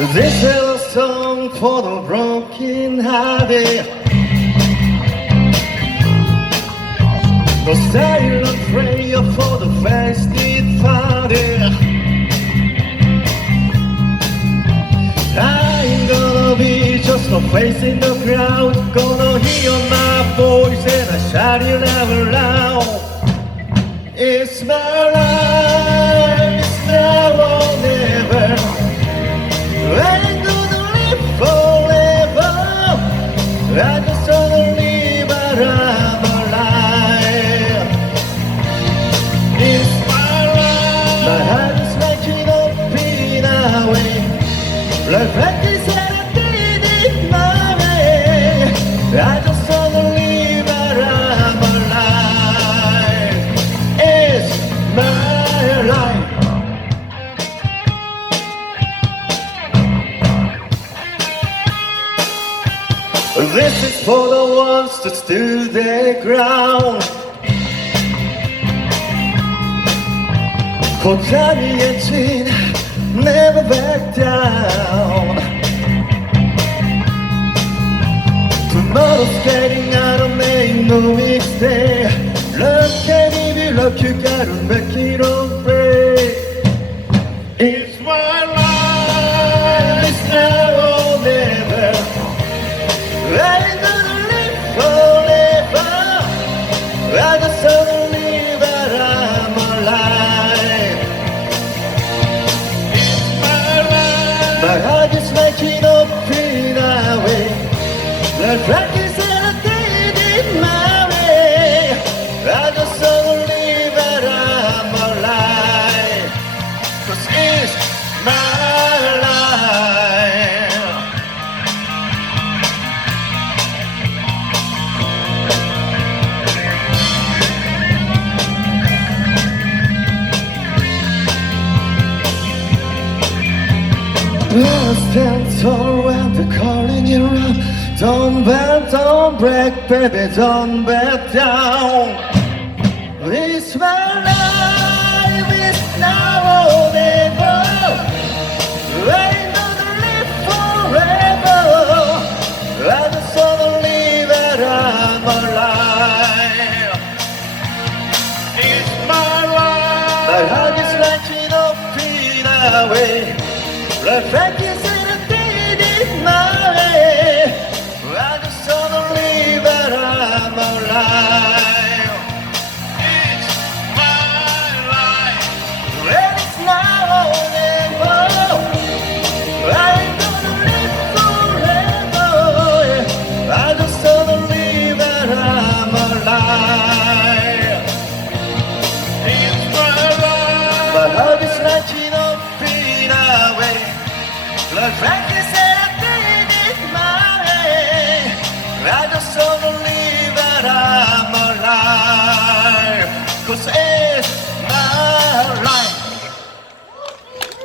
This is a song for the broken hearted. No silent prayer for the fasted father. I ain't gonna be just a face in the crowd. Gonna hear my voice and I shout it out loud. It's my life, it's now or never. I ain't gonna live forever. I just wanna live, but I'm alive. It's my life. My heart is like an open highway. Like practice and I did it my way. I just wanna live, but I'm alive. It's my life. This is for the ones that stood their ground. For Johnny and Jean, never back down. Tomorrow's getting out of May, no mistake. Love can if you love, you gotta make it obey. It's my life, it's now or never. I ain't gonna live forever. I just wanna live, but I'm alive. It's my life. My heart is like an open highway. Like practice and I did it my way. I just wanna live, but I'm alive. 'Cause it's my life. Stand tall when they're calling you up. Don't bend, don't break, baby, don't back down. It's my life, it's now or never. I ain't gonna live forever. I just wanna live, but I'm alive. It's my life. My heart is like an open highway. Like practice and I did it my way. I just wanna live, but I'm alive. It's my life. And it's now or never. I ain't gonna live forever. I just wanna live, but I'm alive. It's my life. My heart is like an open highway. Like practice and I did it my way. I just wanna live, but I'm alive. 'Cause